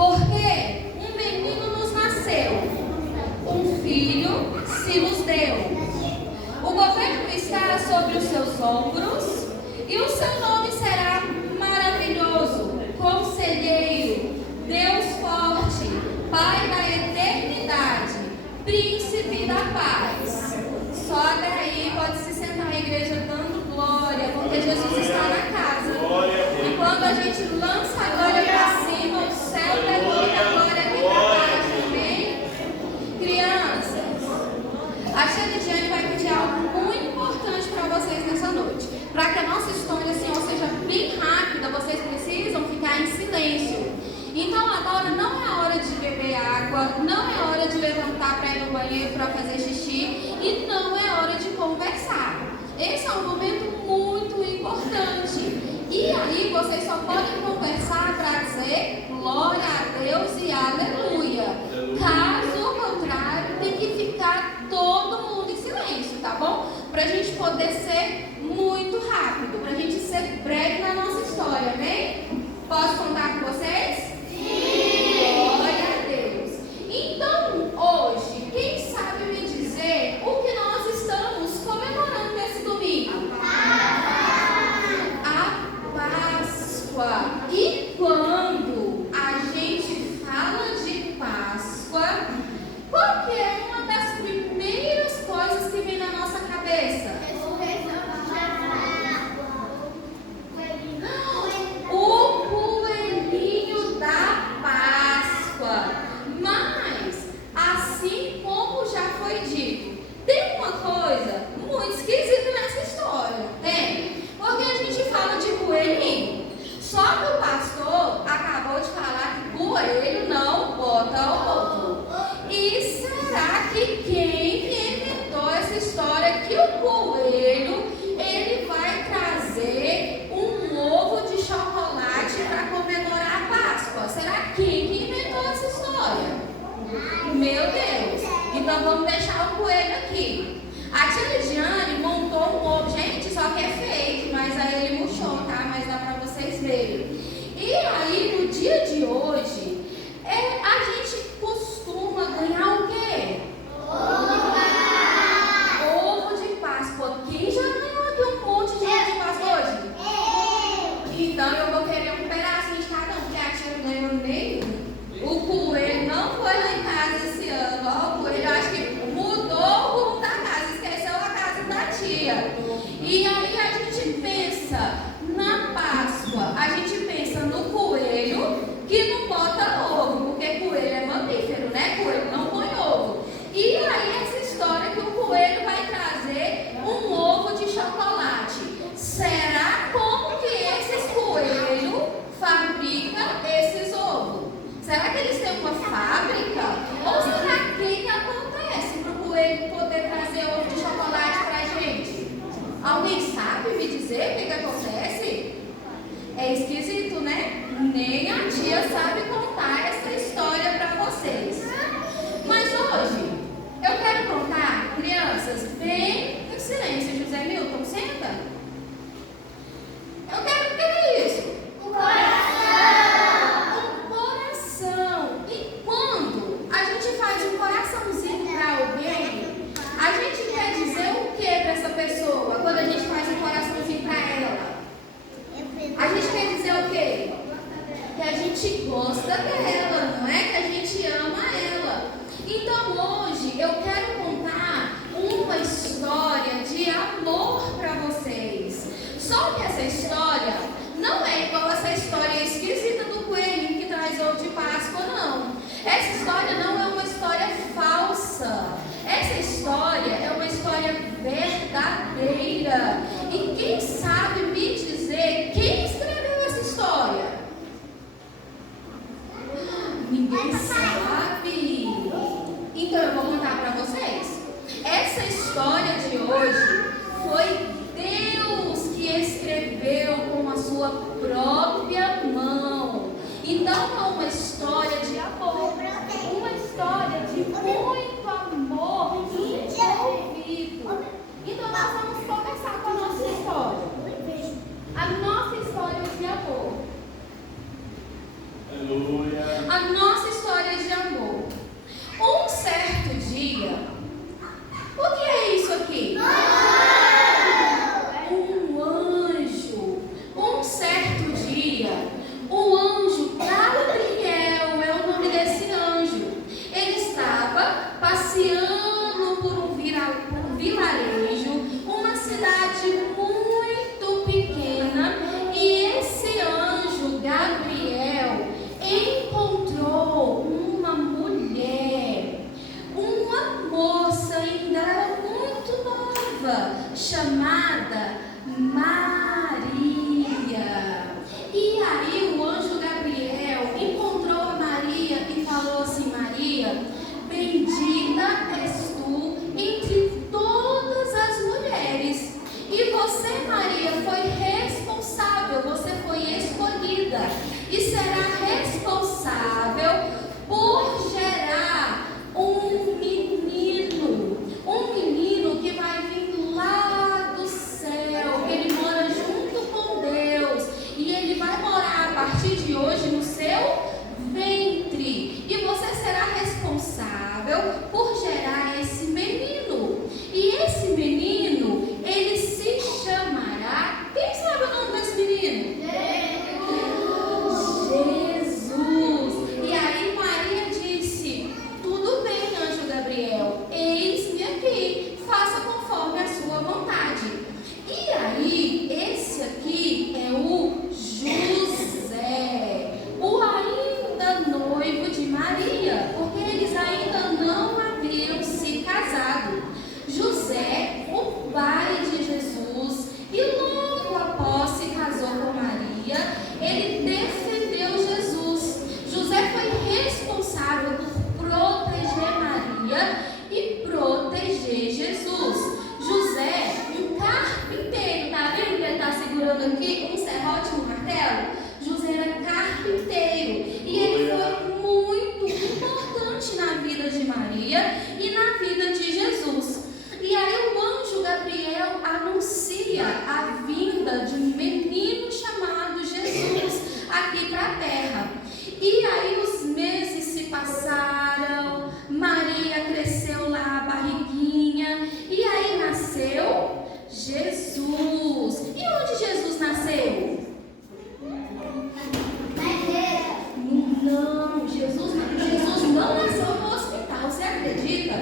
Porque um menino nos nasceu, um filho se nos deu. O governo estará sobre os seus ombros e o seu nome será maravilhoso, conselheiro, Deus forte, Pai da eternidade, príncipe da paz. Só daí pode se sentar na igreja dando glória, porque Jesus está na casa. E quando a gente lança a glória para cima, o céu levanta a glória aqui para baixo, amém? Crianças, a tia Lidiane vai pedir algo muito importante para vocês nessa noite. Para que a nossa história, Senhor, seja bem rápida, vocês precisam ficar em silêncio. Então agora não é hora de beber água, não é hora de levantar para ir no banheiro para fazer xixi e não é hora de conversar. Esse é um momento muito importante. E aí vocês só podem conversar para dizer glória a Deus e aleluia. Caso contrário, tem que ficar todo mundo em silêncio, tá bom? Para a gente poder ser muito rápido, para a gente ser breve na nossa história, amém? Posso contar com vocês? Glória a Deus. Então, hoje, quem sabe me dizer o que nós estamos comemorando nesse domingo? A Páscoa. E quando a gente fala de Páscoa, qual que é uma das primeiras coisas que vem na nossa cabeça? O coelhinho da Páscoa. Mas, assim como já foi dito, tem uma coisa muito esquisita nessa história, tem? Porque a gente fala de coelhinho, só que o pastor acabou de falar que coelho não bota ovo. E será que quem inventou essa história que o coelho ele vai trazer um ovo de chocolate para comemorar a Páscoa? Será quem que inventou essa história? Meu Deus! Então vamos deixar o coelho aqui. A tia Lidiane montou um ovo, gente, só que é fake, mas aí ele murchou, tá? Mas dá para vocês verem. E aí no dia de hoje, a gente costuma ganhar o quê? Ovo de Páscoa. Quem já ganhou aqui um monte de ovo de Páscoa hoje? Então eu vou querer um pedacinho de cada um, porque a tia não ganhou nenhum. O coelho não foi lá em casa esse ano. Ó, o coelho, eu acho que mudou o rumo da casa, esqueceu a casa da tia. E aí a gente pensa na Páscoa, a gente pensa no coelho que não bota ovo, porque coelho é mamífero, né? Coelho não põe ovo. E aí essa história que o coelho vai trazer um ovo de chocolate. Será como que esses coelhos fabricam esses ovos? Será que eles têm uma fábrica? Ou será que acontece para o coelho poder trazer ovo de chocolate para a gente? Alguém sabe me dizer o que acontece? É esquisito, né? Nem a tia sabe contar essa história para vocês. Mas hoje, eu quero contar, crianças, bem em silêncio. José Milton, senta. Eu quero, o que é isso? O coração. Um coração. E quando a gente faz um coraçãozinho para alguém, a gente quer dizer o que para essa pessoa? Quando a gente faz um coraçãozinho para ela, a gente quer dizer o quê? Que a gente gosta dela, não é? Que a gente ama ela. Então hoje eu quero contar uma história de amor para vocês. Só que essa história não é igual essa história esquisita do coelhinho que traz ovo de Páscoa, não. Essa história não é uma história falsa. Essa história é uma história verdadeira. E quem sabe me dizer quem escreveu essa história? Ninguém sabe. Então eu vou contar para vocês. Essa história de hoje foi Deus que escreveu com a sua própria mão. Então é uma história de amor, uma história de muito amor envolvido. Então nós vamos começar com a nossa história. A nossa história de amor. A nossa história de amor. Um certo dia, o que é isso aqui? Um anjo. Um certo dia, o anjo Gabriel é o nome desse anjo. Ele estava passeando por um vilarejo, uma cidade muito pequena, e esse anjo Gabriel encontrou uma mulher, uma moça, ainda era muito nova, chamada Maria. E aí o anjo Gabriel encontrou a Maria e falou assim: Maria, bendita és tu entre todas as mulheres. E você, Maria, foi responsável, você foi escolhida e será responsável por gerar um menino que vai vir lá do céu, que ele mora junto com Deus, e ele vai morar a partir de hoje no seu ventre, e você será responsável por gerar esse menino. E esse menino, ele se chamará, quem sabe o nome desse menino? Jesus. E aí Maria disse: tudo bem, anjo Gabriel, eis-me aqui, faça conforme a sua vontade. E aí, esse aqui é o José, o ainda noivo de Maria, porque eles ainda não haviam se casado. José, o pai de Jesus, e logo após se casou com Maria, ele defendeu Jesus. José foi responsável por proteger Maria e proteger Jesus. José, um carpinteiro, tá vendo que ele está segurando aqui um serrote e um martelo? José era carpinteiro e ele foi muito importante na vida de Maria e na vida de Jesus. E aí o anjo Gabriel anuncia a vinda de um menino chamado Jesus aqui para a terra. E aí os meses se passaram, Maria cresceu lá a barriguinha, e aí nasceu Jesus. E onde Jesus nasceu? Não, Jesus não nasceu no hospital, você acredita?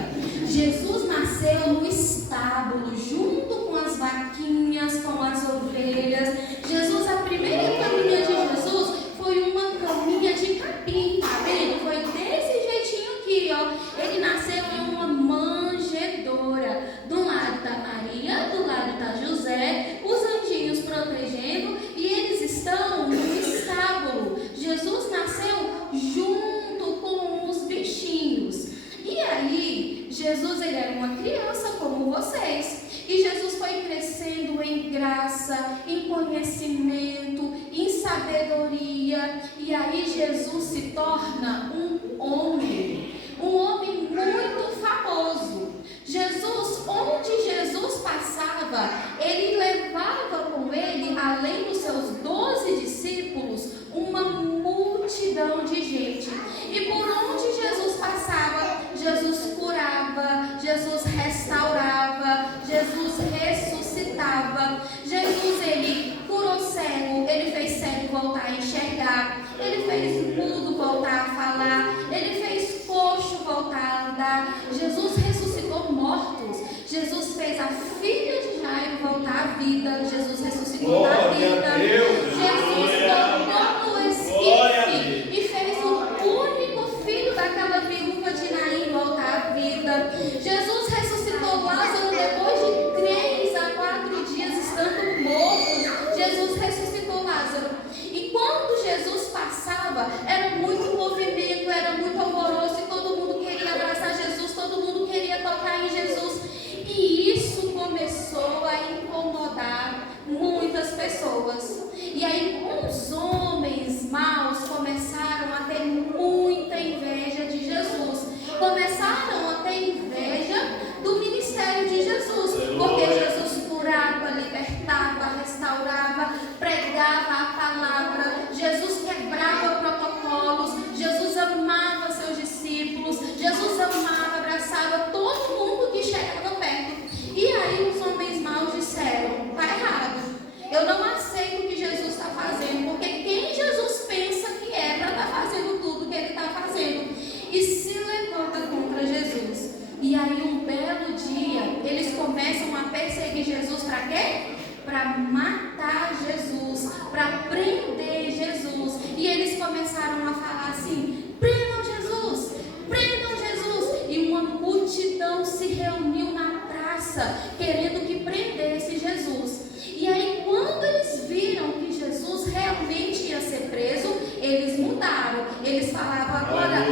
Jesus nasceu no estábulo, junto com as vaquinhas, com as ovelhas. Jesus, a primeira caminha de Jesus foi uma caminha de capim, tá vendo? Foi desse jeitinho aqui, ó. Ele nasceu em uma manjedoura. Do lado tá Maria, do lado tá José, os anjinhos protegendo, e eles estão no estábulo. Jesus nasceu junto com os bichinhos. E aí, Jesus, ele era uma criança como vocês. E Jesus foi crescendo em graça, em conhecimento, em sabedoria. E aí Jesus se torna um homem muito famoso. Jesus, onde Jesus passava, ele levava com ele, além dos seus 12 discípulos, uma multidão de gente. E por onde Jesus passava, Jesus curava, Jesus restaurava, Jesus ressuscitava. Jesus, ele curou cego, ele fez cego voltar a enxergar, ele fez mudo voltar a falar, ele fez coxo voltar a andar. Jesus ressuscitou mortos. Jesus fez a filha de Jairo voltar à vida. Jesus ressuscitou da vida. Jesus dormiu no esquife e fez o único filho daquela viúva de Naim voltar à vida. Jesus ressuscitou Lázaro depois de 3 a 4 dias estando morto. Jesus ressuscitou Lázaro. E quando Jesus passava, era muito movimento, era muito alvoroço, e todo mundo queria abraçar Jesus, todo mundo queria tocar em Jesus. E isso começou a incomodar muitas pessoas. eles falavam agora,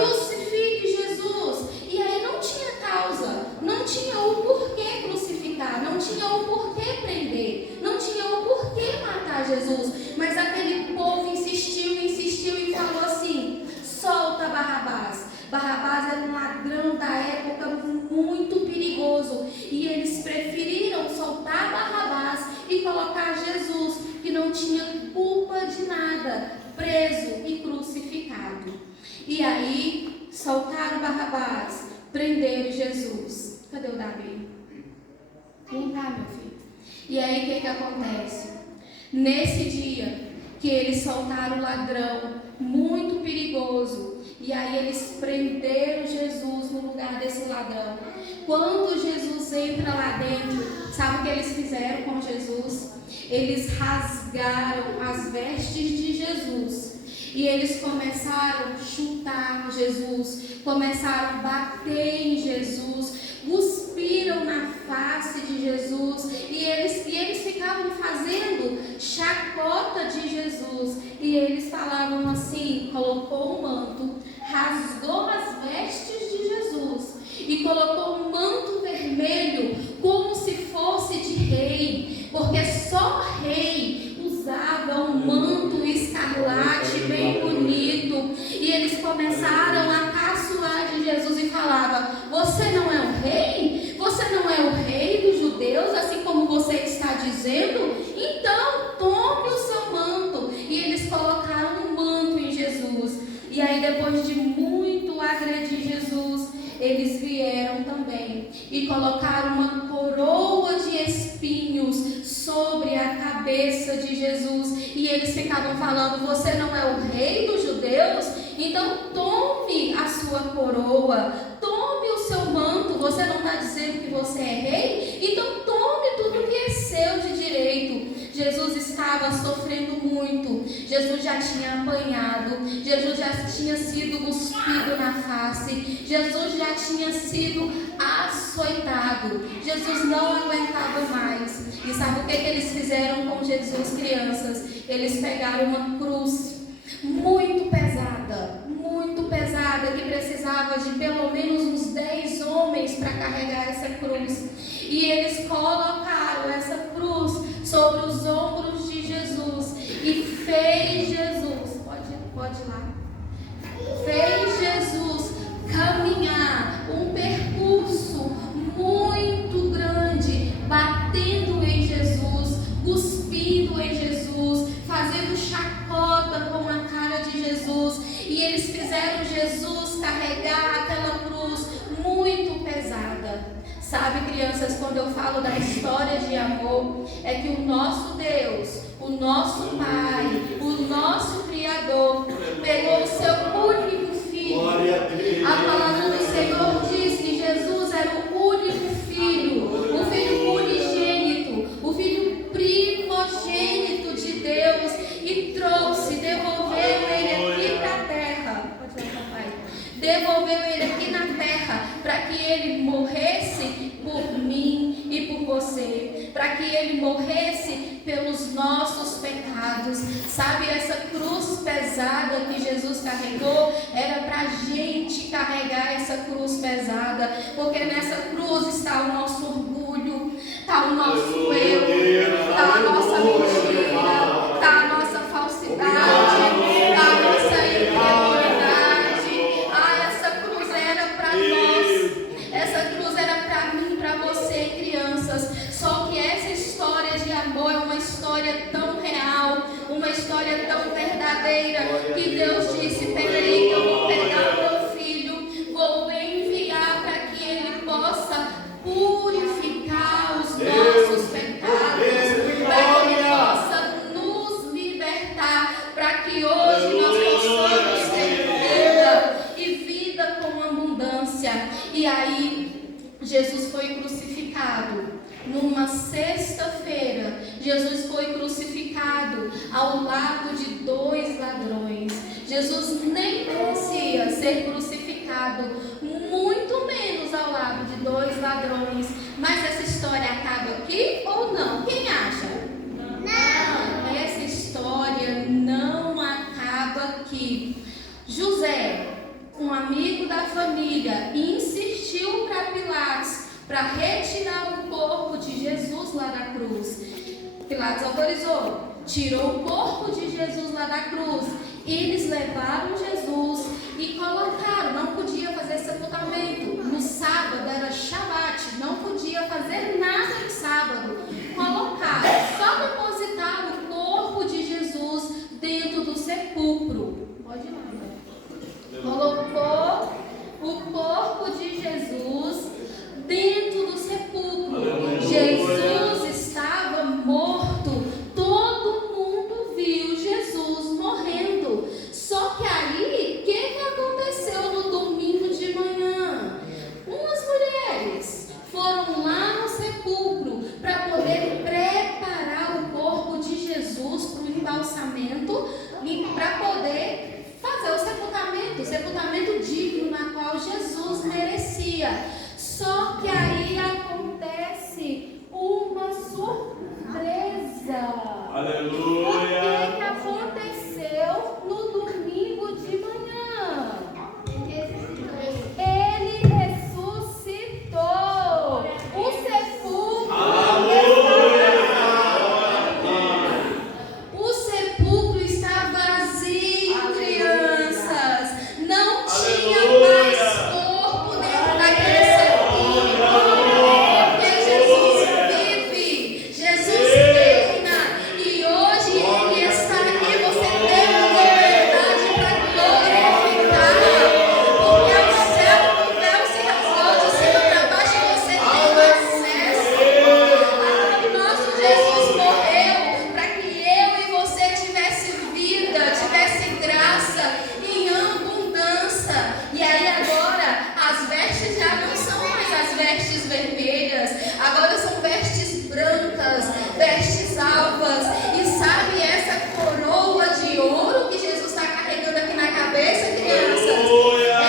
crucifique Jesus. E aí não tinha causa, não tinha o porquê crucificar, não tinha o porquê prender, não tinha o porquê matar Jesus. Mas aquele povo insistiu e falou assim: solta Barrabás. Barrabás era um ladrão da época muito perigoso. E eles preferiram soltar Barrabás e colocar Jesus, que não tinha culpa de nada, preso e crucificado. E aí soltaram Barrabás, prenderam Jesus. Cadê o Davi? Vem cá, meu filho. E aí o que acontece? Nesse dia que eles soltaram o ladrão muito perigoso, e aí eles prenderam Jesus no lugar desse ladrão. Quando Jesus entra lá dentro, sabe o que eles fizeram com Jesus? Eles rasgaram as vestes de Jesus. E eles começaram a chutar Jesus, começaram a bater em Jesus, cuspiram na face de Jesus, e eles ficavam fazendo chacota de Jesus. E eles falavam assim, colocou um manto, rasgou as vestes de Jesus e colocou um manto vermelho como se fosse de rei, porque só rei usava um manto escarlate bem bonito. E eles começaram a caçoar de Jesus e falavam: você não é o rei? Você não é o rei dos judeus, assim como você está dizendo? Então tome o seu manto. E eles colocaram um manto em Jesus. E aí, depois de muito agredir Jesus, eles vieram também e colocaram uma coroa de espinhos sobre a cabeça de Jesus. E eles ficavam falando: você não é o rei dos judeus? Então tome a sua coroa, tome o seu manto. Você não está dizendo que você é rei? Então tome tudo que é seu de direito. Jesus estava sofrendo muito, Jesus já tinha apanhado, Jesus já tinha sido cuspido na face, Jesus já tinha sido açoitado, Jesus não aguentava mais. E sabe o que eles fizeram com Jesus, crianças? Eles pegaram uma cruz muito pesada, que precisava de pelo menos uns 10 homens para carregar essa cruz. E eles colocaram essa cruz sobre os ombros de Jesus e fez Jesus, pode ir lá, fez Jesus caminhar um percurso muito grande, batendo em Jesus, cuspindo em Jesus, fazendo chacota com a cara de Jesus. E eles fizeram Jesus carregar aquela cruz muito pesada. Sabe, crianças, quando eu falo da história de amor, é que o nosso Deus, o nosso Pai, o nosso Criador, pegou o seu único filho. A palavra do Senhor diz que Jesus era o único filho, o filho unigênito, o filho primogênito de Deus, e trouxe, devolveu ele aqui para a terra. Pode ir lá, papai. Devolveu ele aqui na terra para que ele morresse por mim e por você, para que ele morresse pelos nossos pecados. Sabe, essa cruz pesada que Jesus carregou era para a gente carregar essa cruz pesada, porque nessa cruz está o nosso orgulho, está o nosso eu, está a nossa mentira, está a nossa falsidade, está a nossa incredulidade. Essa cruz era para nós, essa cruz era para mim, para você, crianças. Só que essa história de amor é uma história tão real, uma história tão verdadeira, que Deus disse: peraí, que eu vou pegar o meu filho, vou enviar para que ele possa purificar os nossos pecados, para que ele possa nos libertar, para que hoje nós possamos ter vida e vida com abundância. E aí, Jesus foi crucificado numa sexta-feira. Jesus foi crucificado ao lado de 2 ladrões. Jesus nem merecia ser crucificado, muito menos ao lado de 2 ladrões. Mas essa história acaba aqui ou não? Quem acha? Não. Essa história não acaba aqui. José, um amigo da família, insistiu para Pilatos para retirar o corpo de Jesus lá da cruz. Pilatos autorizou, tirou o corpo de Jesus lá da cruz. Eles levaram Jesus e colocaram, não podia fazer sepultamento. No sábado era Shabat, não podia fazer nada no sábado. Colocaram, só depositaram o corpo de Jesus dentro do sepulcro. Pode ir lá, né? Colocou o corpo de Jesus dentro do sepulcro. Jesus estava morto. Todo mundo viu Jesus morrendo. Só que aí, o que aconteceu no domingo de manhã? Umas mulheres foram lá no sepulcro para poder preparar o corpo de Jesus para o embalsamento e para poder fazer o sepultamento digno na qual Jesus merecia. Só que aí acontece uma surpresa. Aleluia! O que aconteceu no domingo de manhã? Ele ressuscitou. O sepulcro. O sepulcro está vazio, crianças. Não tinha mais corpo dentro daquele sepulcro. Porque Jesus vive, Jesus reina. E hoje Ele está aqui. Você tem liberdade para glorificar. Porque o céu, o véu se rasgou de cima para baixo. Você tem acesso. Nosso Jesus morreu para que eu e você tivesse vida, tivesse graça em abundância. E aí agora as vestes já não são mais as vestes vermelhas, agora são vestes brancas, vestes alvas. E sabe essa coroa de ouro que Jesus está carregando aqui na cabeça, crianças?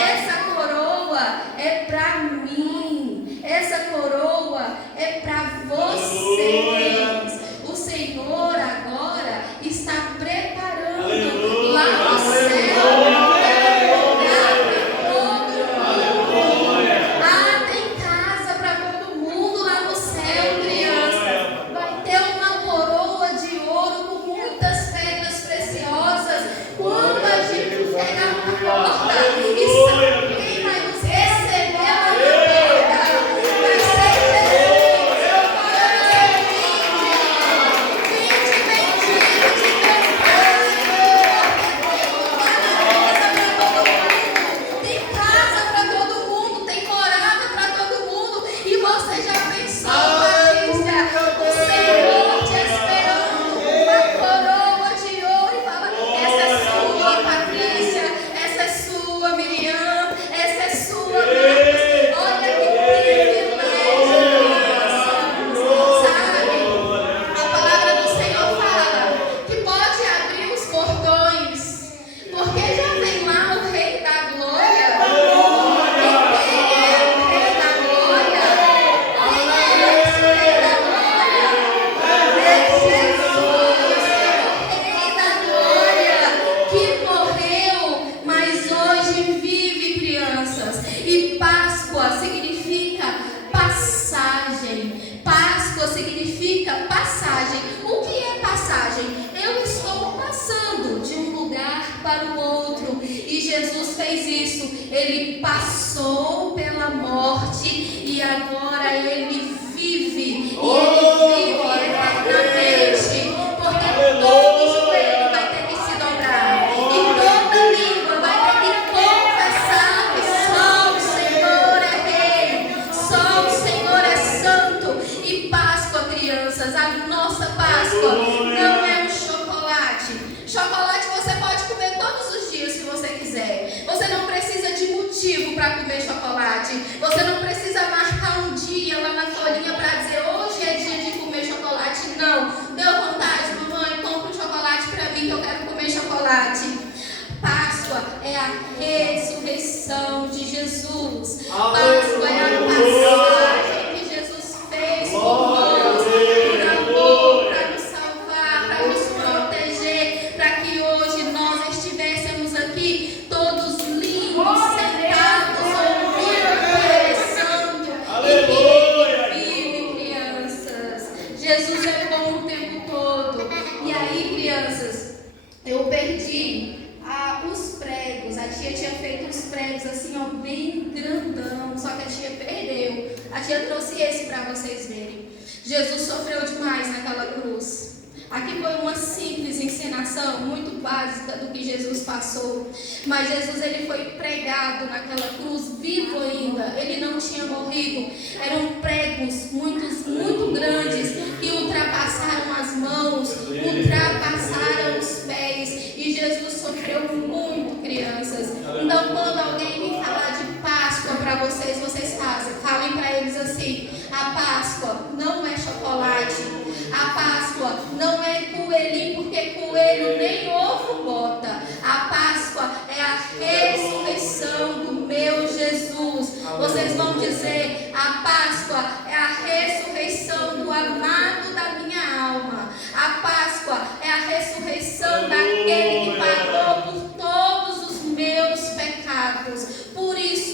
Essa coroa é para mim, essa coroa é para vocês. O Senhor agora está preparando lá no céu um lugar para todo mundo. Ah, tem casa para todo mundo lá no céu, criança. Vai ter uma coroa de ouro com muitas pedras preciosas. Quando a gente chegar na porta, e sabe quem vai nos receber lá na porta? Vai ser Jesus. Vinde, bendito de meu Pai. Tem casa para todo mundo, tem morada para todo mundo. E você já pensou, Patrícia? O Senhor te esperando uma coroa de ouro e fala: essa é sua, Patrícia, essa é sua, Miriam, essa é sua, Marcos. Olha que privilégio, criança. Sabe? A palavra do Senhor fala que pode abrir os portões, porque já vem lá o Rei da Glória. E quem é o Rei da Glória? Quem é esse Rei da Glória? É Jesus, o Rei da Glória, que morreu, mas hoje vive, crianças. E Páscoa significa passagem. Páscoa significa passagem. O que é passagem? Eu estou passando de um lugar para o outro. E Jesus fez isso. Ele passou pela morte e agora ele vive. E ele vive eternamente. Porque todo joelho vai ter que se dobrar. E toda língua vai ter que confessar que só o Senhor é Rei. Só o Senhor é Santo. E Páscoa, crianças, a nossa Páscoa não é um chocolate. Chocolate você pode comer todos os dias se você quiser. Você não precisa de motivo para comer chocolate. Você não precisa marcar um dia lá na folhinha para dizer: hoje é dia de comer chocolate. Não. Deu vontade, mamãe? Compra um chocolate para mim que eu quero comer chocolate. Páscoa é a ressurreição de Jesus. Páscoa é a passagem que Jesus fez por nós, por amor, para nos salvar, para nos proteger, para que hoje nós estivéssemos aqui todos pregos assim, ó, bem grandão. Só que a tia perdeu. A tia trouxe esse para vocês verem. Jesus sofreu demais naquela cruz. Aqui foi uma simples encenação, muito básica do que Jesus passou. Mas Jesus, ele foi pregado naquela cruz, vivo ainda. Ele não tinha morrido. Eram pregos muito grandes que ultrapassaram as mãos, ultrapassaram os pés. E Jesus sofreu muito, crianças. Então, quando alguém me falar de Páscoa para vocês, falem para eles assim: a Páscoa não é chocolate. A Páscoa não é coelhinho, porque coelho nem ovo bota. A Páscoa é a ressurreição do meu Jesus. Vocês vão dizer: a Páscoa é a ressurreição do amado da minha alma. A Páscoa é a ressurreição daquele que pagou por todos os meus pecados. Por isso,